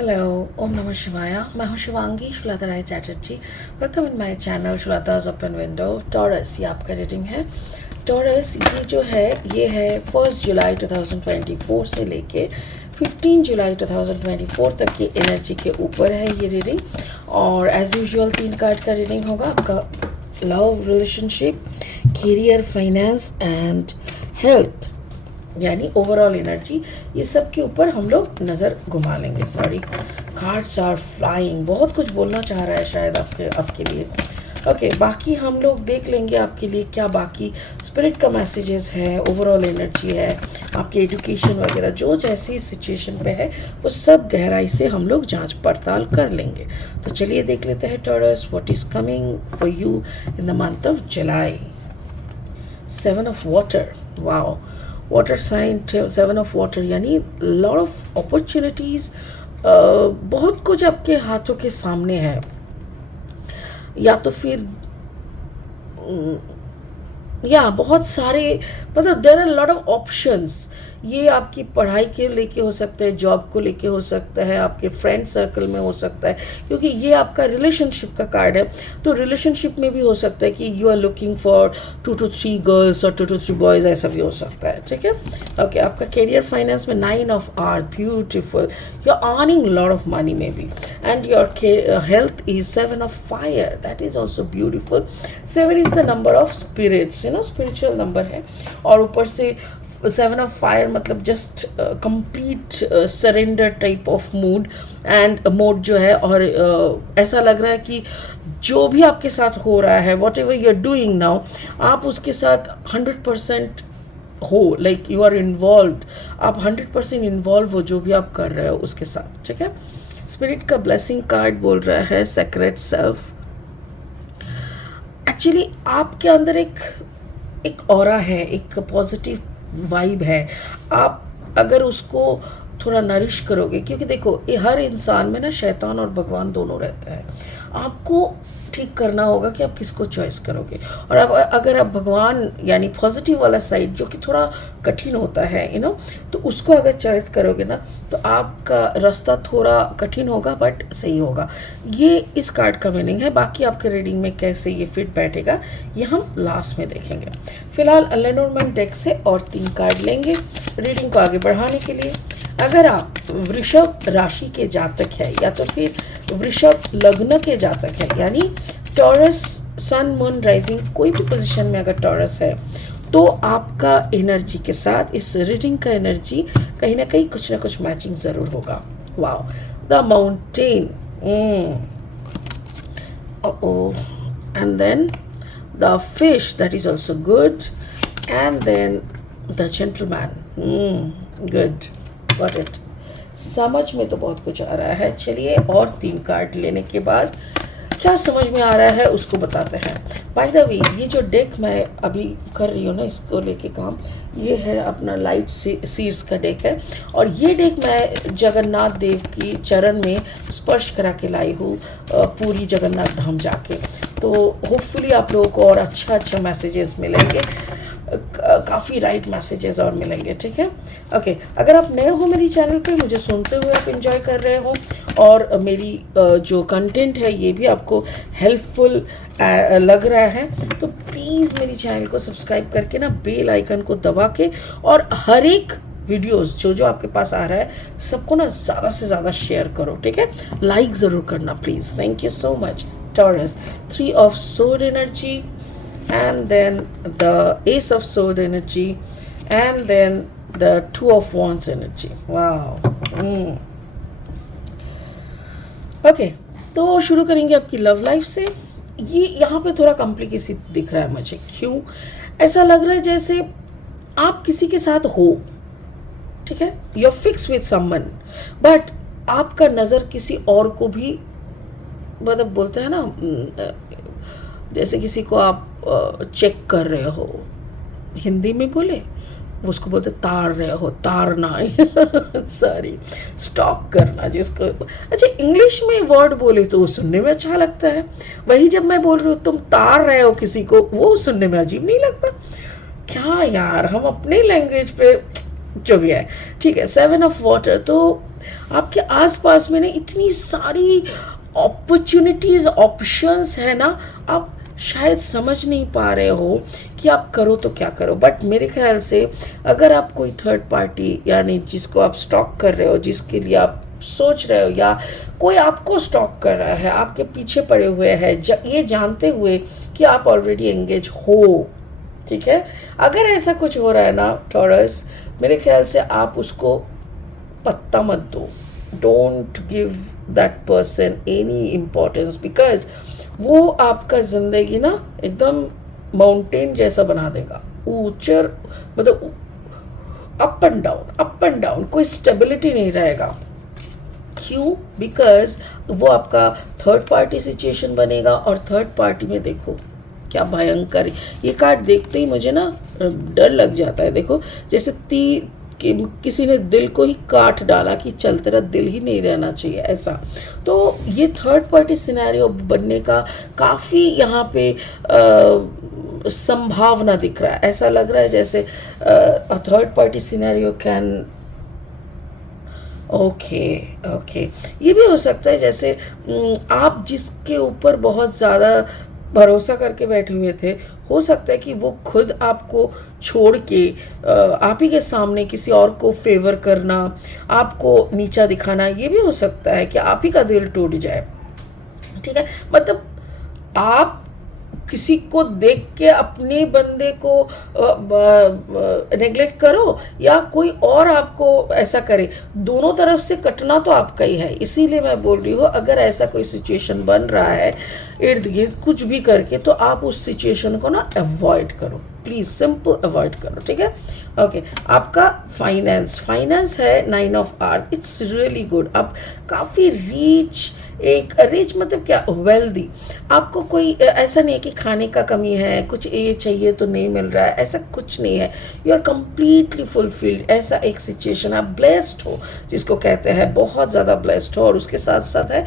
Hello, Om Namah Shivaya. मैं हूँ Shivangi Shulata Roy Chatterjee. Welcome in my channel Shulata's open window. Taurus ये आपका रीडिंग है. टॉरस ये जो है ये है 1 जुलाई 2024 से लेके 15 जुलाई 2024 तक की एनर्जी के ऊपर है ये रीडिंग. और एज यूजुअल 3 कार्ड का रीडिंग होगा. आपका love, relationship, career, finance and health यानी ओवरऑल एनर्जी, ये सब के ऊपर हम लोग नज़र घुमा लेंगे. Sorry, cards are flying. बहुत कुछ बोलना चाह रहा है शायद आपके लिए. ओके, बाकी हम लोग देख लेंगे आपके लिए क्या बाकी स्पिरिट का मैसेजेस है, ओवरऑल एनर्जी है, आपकी एजुकेशन वगैरह जो जैसी सिचुएशन पे है वो सब गहराई से हम लोग जांच पड़ताल कर लेंगे. तो चलिए देख लेते हैं Taurus, what is coming for you in the month of July. 7 of water. Wow, water sign, 7 of water यानी लॉट ऑफ अपॉर्चुनिटीज़. बहुत कुछ आपके हाथों के सामने है, या तो फिर या बहुत सारे, मतलब there are lot of options. ये आपकी पढ़ाई के लेके हो सकता है, जॉब को लेके हो सकता है, आपके फ्रेंड सर्कल में हो सकता है, क्योंकि ये आपका रिलेशनशिप का कार्ड है. तो रिलेशनशिप में भी हो सकता है कि you are looking for 2 to 3 girls और 2 to 3 बॉयज़, ऐसा भी हो सकता है. ठीक है. ओके, आपका करियर फाइनेंस में 9 of art, beautiful. You are earning lot of money may be. And your health is 7 of fire, that is also beautiful. 7 is the number of spirits, spiritual number है. और ऊपर से 7 of fire मतलब just complete surrender type of mood and mode जो है. और ऐसा लग रहा है कि जो भी आपके साथ हो रहा है, whatever you are doing now, आप उसके साथ 100% हो, लाइक यू आर इन्वॉल्व. आप 100% इन्वॉल्व हो जो भी आप कर रहे हो उसके साथ. ठीक है. स्पिरिट का ब्लेसिंग कार्ड बोल रहा है सेक्रेट सेल्फ. एक्चुअली आपके अंदर एक ऑरा है, एक पॉजिटिव वाइब है. आप अगर उसको थोड़ा नरिश करोगे, क्योंकि देखो ये हर इंसान में ना शैतान और भगवान दोनों रहते हैं. आपको ठीक करना होगा कि आप किसको चॉइस करोगे. और अब अगर आप भगवान यानी पॉजिटिव वाला साइड जो कि थोड़ा कठिन होता है तो उसको अगर चॉइस करोगे ना तो आपका रास्ता थोड़ा कठिन होगा बट सही होगा. ये इस कार्ड का मीनिंग है. बाकी आपके रीडिंग में कैसे ये फिट बैठेगा ये हम लास्ट में देखेंगे. फिलहाल लेनोर्मैन डेक से और 3 कार्ड लेंगे रीडिंग को आगे बढ़ाने के लिए. अगर आप वृषभ राशि के जातक है या तो फिर वृषभ लग्न के जातक है, यानी टॉरस सन मून राइजिंग कोई भी पोजीशन में अगर टॉरस है, तो आपका एनर्जी के साथ इस रीडिंग का एनर्जी कहीं ना कहीं कुछ ना कुछ मैचिंग ज़रूर होगा. Wow, the mountain, and then the fish, that is also good. And then the gentleman, good. Got it. समझ में तो बहुत कुछ आ रहा है. चलिए और 3 कार्ड लेने के बाद क्या समझ में आ रहा है उसको बताते हैं. बाय द वे, ये जो डेक मैं अभी कर रही हूँ ना, इसको लेके काम, ये है अपना लाइट सीर्स का डेक है. और ये डेक मैं जगन्नाथ देव की चरण में स्पर्श करा के लाई हूँ पूरी जगन्नाथ धाम जाके. तो होपफुली आप लोगों को और अच्छा मैसेजेस मिलेंगे, काफ़ी राइट मैसेजेस और मिलेंगे. ठीक है. ओके, अगर आप नए हो मेरी चैनल पे, मुझे सुनते हुए आप एंजॉय कर रहे हो और मेरी जो कंटेंट है ये भी आपको हेल्पफुल लग रहा है, तो प्लीज़ मेरी चैनल को सब्सक्राइब करके ना बेल आइकन को दबा के और हर एक वीडियोस जो आपके पास आ रहा है सबको ना ज़्यादा से ज़्यादा शेयर करो. ठीक है. लाइक ज़रूर करना please. Thank you so much. Taurus, 3 of sword energy, and then the ace of sword energy, and then the 2 of wands energy. Wow. Okay, तो शुरू करेंगे आपकी लव लाइफ से. ये यहाँ पे थोड़ा कॉम्प्लिकेसी दिख रहा है मुझे. क्यों ऐसा लग रहा है? जैसे आप किसी के साथ हो, ठीक है, you are fix with someone, but आपका नज़र किसी और को भी, मतलब बोलते हैं ना, जैसे किसी को आप चेक कर रहे हो, हिंदी में बोले उसको बोलते तार रहे हो, तारना सॉरी, स्टॉक करना जिसको. अच्छा, इंग्लिश में वर्ड बोले तो वो सुनने में अच्छा लगता है. वही जब मैं बोल रही हूँ तुम तार रहे हो किसी को, वो सुनने में अजीब नहीं लगता क्या यार? हम अपने लैंग्वेज पे जो भी है. ठीक है. 7 ऑफ वाटर, तो आपके आसपास में ना इतनी सारी अपॉर्चुनिटीज़, ऑप्शंस है ना, आप शायद समझ नहीं पा रहे हो कि आप करो तो क्या करो। बट मेरे ख्याल से अगर आप कोई थर्ड पार्टी, यानी जिसको आप स्टॉक कर रहे हो, जिसके लिए आप सोच रहे हो, या कोई आपको स्टॉक कर रहा है, आपके पीछे पड़े हुए हैं, ये जानते हुए कि आप ऑलरेडी एंगेज हो, ठीक है, अगर ऐसा कुछ हो रहा है ना टॉरस, मेरे ख्याल से आप उसको पत्ता मत दो। Don't give that person any importance, because वो आपका ज़िंदगी ना एकदम माउंटेन जैसा बना देगा, ऊंचर, मतलब up and down, up and down, कोई स्टेबिलिटी नहीं रहेगा। क्यों? बिकॉज वो आपका थर्ड पार्टी सिचुएशन बनेगा, और थर्ड पार्टी में देखो क्या भयंकर, ये कार्ड देखते ही मुझे ना डर लग जाता है। देखो जैसे किसी ने दिल को ही काट डाला कि चल तेरा दिल ही नहीं रहना चाहिए, ऐसा। तो ये थर्ड पार्टी सिनेरियो बनने का काफ़ी यहाँ पे संभावना दिख रहा है। ऐसा लग रहा है जैसे third party scenario can, okay okay, ये भी हो सकता है जैसे आप जिसके ऊपर बहुत ज़्यादा भरोसा करके बैठे हुए थे, हो सकता है कि वो खुद आपको छोड़ के आप ही के सामने किसी और को फेवर करना, आपको नीचा दिखाना, ये भी हो सकता है कि आप ही का दिल टूट जाए, ठीक है। मतलब आप किसी को देख के अपने बंदे को नेग्लेक्ट करो, या कोई और आपको ऐसा करे, दोनों तरफ से कटना तो आपका ही है। इसीलिए मैं बोल रही हूँ, अगर ऐसा कोई सिचुएशन बन रहा है इर्द गिर्द कुछ भी करके, तो आप उस सिचुएशन को ना अवॉइड करो, प्लीज़, सिंपल अवॉइड करो, ठीक है। ओके, आपका फाइनेंस है 9 ऑफ आर्थ, इट्स रियली गुड। आप काफ़ी रिच मतलब क्या, वेल्दी। आपको कोई ऐसा नहीं है कि खाने का कमी है, कुछ ये चाहिए तो नहीं मिल रहा है, ऐसा कुछ नहीं है। यू आर कम्प्लीटली फुलफिल्ड, ऐसा एक सिचुएशन। आप ब्लेस्ड हो, जिसको कहते हैं, बहुत ज़्यादा ब्लेस्ड हो। और उसके साथ साथ है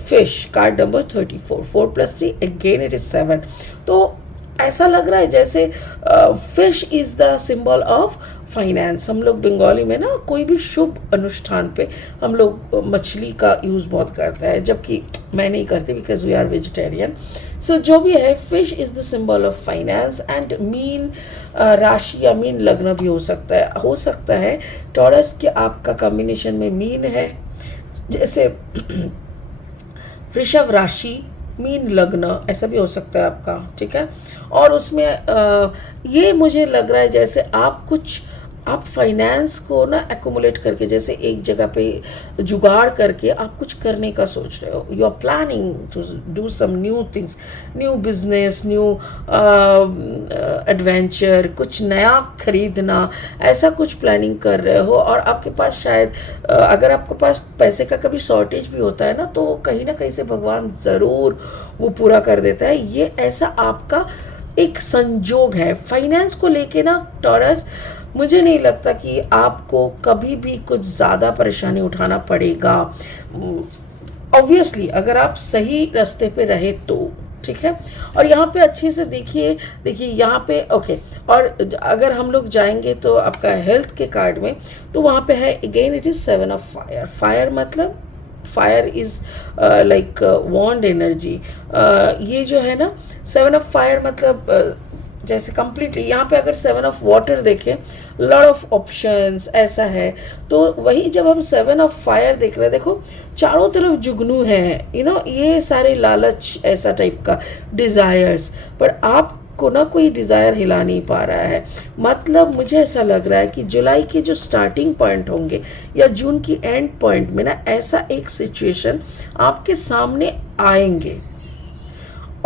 fish, card number 34, 4 + 3 again it is 7। तो ऐसा लग रहा है जैसे fish is the symbol of finance. हम लोग बंगाली में ना कोई भी शुभ अनुष्ठान पे हम लोग मछली का यूज़ बहुत करते हैं, जबकि मैं नहीं करती बिकॉज वी आर वेजिटेरियन। सो जो भी है, fish is the symbol of finance. And mean राशि या मीन लग्न भी हो सकता है टॉरस के आपका कॉम्बिनेशन में मीन है, जैसे वृषभ राशि, मीन लग्न, ऐसा भी हो सकता है आपका, ठीक है। और उसमें ये मुझे लग रहा है जैसे आप फाइनेंस को ना एक्यूमुलेट करके, जैसे एक जगह पे जुगाड़ करके आप कुछ करने का सोच रहे हो। You are planning to do some new things, new business, new adventure, कुछ नया खरीदना, ऐसा कुछ प्लानिंग कर रहे हो। और आपके पास शायद अगर आपके पास पैसे का कभी शॉर्टेज भी होता है ना, तो कहीं ना कहीं से भगवान ज़रूर वो पूरा कर देता है। ये ऐसा आपका एक संजोग है फाइनेंस को लेके ना टॉरस। मुझे नहीं लगता कि आपको कभी भी कुछ ज़्यादा परेशानी उठाना पड़ेगा, ऑब्वियसली अगर आप सही रास्ते पे रहे तो, ठीक है। और यहाँ पे अच्छे से देखिए यहाँ पे, ओके। और अगर हम लोग जाएंगे तो आपका हेल्थ के कार्ड में, तो वहाँ पे है again it is 7 of fire. Fire मतलब fire is like wand energy. ये जो है ना 7 ऑफ फायर मतलब जैसे कंप्लीटली, यहाँ पे अगर 7 ऑफ वाटर देखें, लॉट ऑफ ऑप्शंस ऐसा है। तो वही जब हम 7 ऑफ फायर देख रहे हैं, देखो चारों तरफ जुगनू है, ये सारे लालच, ऐसा टाइप का डिज़ायर्स, पर आपको ना कोई डिज़ायर हिला नहीं पा रहा है। मतलब मुझे ऐसा लग रहा है कि जुलाई के जो स्टार्टिंग पॉइंट होंगे या जून की एंड पॉइंट में ना, ऐसा एक सिचुएशन आपके सामने आएंगे,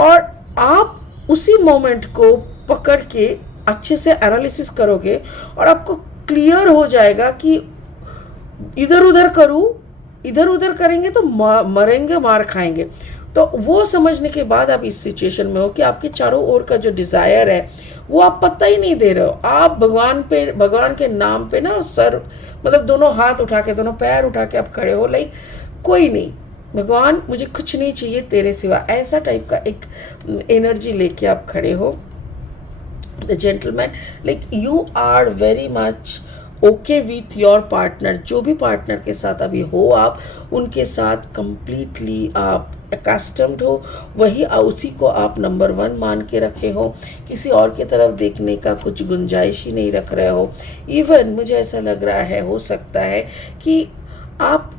और आप उसी मोमेंट को पकड़ के अच्छे से एनालिसिस करोगे, और आपको क्लियर हो जाएगा कि इधर उधर करेंगे तो मरेंगे, मार खाएंगे। तो वो समझने के बाद आप इस सिचुएशन में हो कि आपके चारों ओर का जो डिज़ायर है वो आप पता ही नहीं दे रहे हो। आप भगवान के नाम पे ना सर, मतलब दोनों हाथ उठा के, दोनों पैर उठा के आप खड़े हो, लाइक कोई नहीं, भगवान मुझे कुछ नहीं चाहिए तेरे सिवा, ऐसा टाइप का एक एनर्जी लेके आप खड़े हो। The gentleman, like you are very much okay with your partner, जो भी पार्टनर के साथ अभी हो आप, उनके साथ कंप्लीटली आप अकस्टम्ड हो, वही उसी को आप नंबर 1 मान के रखे हो, किसी और की तरफ देखने का कुछ गुंजाइश ही नहीं रख रहे हो। इवन मुझे ऐसा लग रहा है, हो सकता है कि आप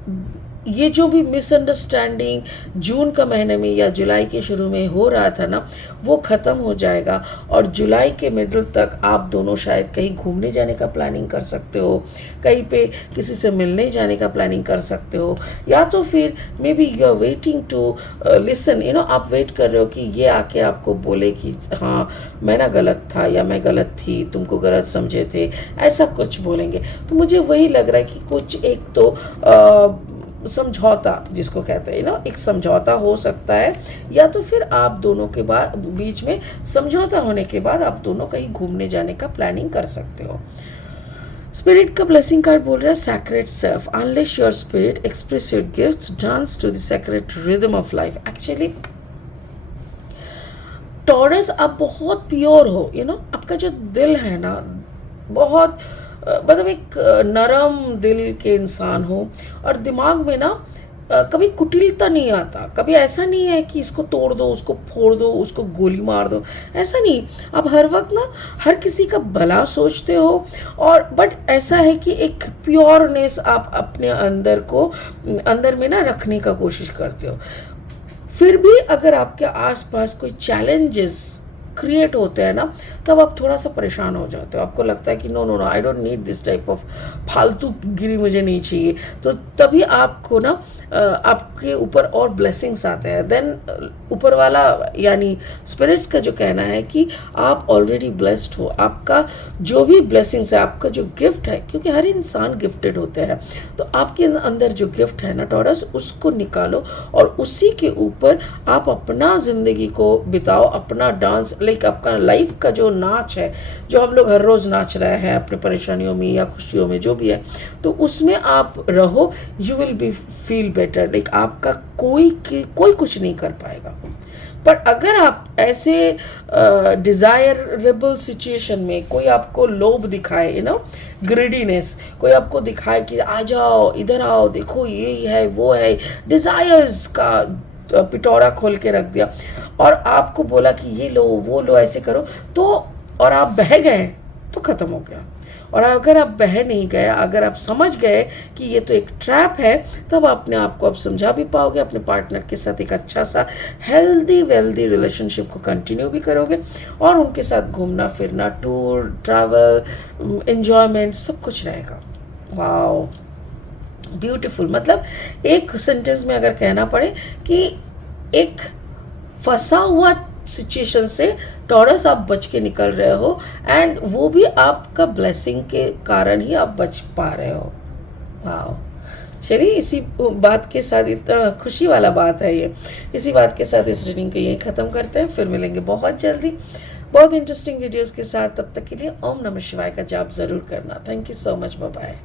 ये जो भी मिसअंडरस्टैंडिंग जून का महीने में या जुलाई के शुरू में हो रहा था ना, वो ख़त्म हो जाएगा और जुलाई के मिडल तक आप दोनों शायद कहीं घूमने जाने का प्लानिंग कर सकते हो, कहीं पे किसी से मिलने जाने का प्लानिंग कर सकते हो, या तो फिर may be you are waiting to listen, आप वेट कर रहे हो कि ये आके आपको बोले कि हाँ मैं ना गलत था या मैं गलत थी, तुमको गलत समझे थे, ऐसा कुछ बोलेंगे। तो मुझे वही लग रहा है कि कुछ एक तो समझौता जिसको कहते हैं एक समझौता हो सकता है, या तो फिर आप दोनों के बाद बीच में समझौता होने के बाद आप दोनों कहीं घूमने जाने का प्लानिंग कर सकते हो। स्पिरिट का ब्लेसिंग कार्ड बोल रहा है sacred self, unless your spirit express your gifts, dance to the sacred rhythm of life. Actually Taurus आप बहुत प्योर हो, आपका जो दिल है ना बहुत मतलब एक नरम दिल के इंसान हो, और दिमाग में ना कभी कुटिलता नहीं आता, कभी ऐसा नहीं है कि इसको तोड़ दो, उसको फोड़ दो, उसको गोली मार दो, ऐसा नहीं। आप हर वक्त ना हर किसी का भला सोचते हो, और बट ऐसा है कि एक प्योरनेस आप अपने अंदर में ना रखने का कोशिश करते हो। फिर भी अगर आपके आसपास कोई चैलेंजेस क्रिएट होते हैं ना, तब आप थोड़ा सा परेशान हो जाते हो, आपको लगता है कि no no no I don't need this type of फालतू गिरी मुझे नहीं चाहिए, तो तभी आपको ना आपके ऊपर और ब्लेसिंग्स आते हैं। देन ऊपर वाला यानी स्पिरिट्स का जो कहना है कि आप ऑलरेडी ब्लेस्ड हो, आपका जो भी ब्लेसिंग्स है, आपका जो गिफ्ट है, क्योंकि हर इंसान गिफ्टेड होते हैं, तो आपके अंदर जो गिफ्ट है ना टॉरस, उसको निकालो और उसी के ऊपर आप अपना ज़िंदगी को बिताओ, अपना डांस आपका लाइफ का जो नाच है, जो हम लोग हर रोज़ नाच रहे हैं अपने परेशानियों में या खुशियों में जो भी है, तो उसमें आप रहो, you will be feel better. आपका कोई कुछ नहीं कर पाएगा। पर अगर आप ऐसे डिज़ायरेबल सिचुएशन में कोई आपको लोभ दिखाए, ग्रीडीनेस, कोई आपको दिखाए कि आ जाओ इधर आओ, देखो ये है वो है, डिज़ायर्स का पिटोरा खोल के रख दिया और आपको बोला कि ये लो वो लो ऐसे करो, तो और आप बह गए तो ख़त्म हो गया। और अगर आप बह नहीं गए, अगर आप समझ गए कि ये तो एक ट्रैप है, तब अपने आप को आप समझा भी पाओगे, अपने पार्टनर के साथ एक अच्छा सा हेल्दी वेल्दी रिलेशनशिप को कंटिन्यू भी करोगे, और उनके साथ घूमना फिरना, टूर ट्रैवल, एंजॉयमेंट सब कुछ रहेगा। Wow beautiful. मतलब एक सेंटेंस में अगर कहना पड़े कि एक फंसा हुआ सिचुएशन से टॉरस आप बच के निकल रहे हो, एंड वो भी आपका ब्लेसिंग के कारण ही आप बच पा रहे हो। वाओ। चलिए इसी बात के साथ, इतना खुशी वाला बात है ये, इसी बात के साथ इस रीडिंग को यही ख़त्म करते हैं। फिर मिलेंगे बहुत जल्दी बहुत इंटरेस्टिंग वीडियोस के साथ। तब तक के लिए ओम नमः शिवाय का जाप ज़रूर करना। Thank you so much, bye bye.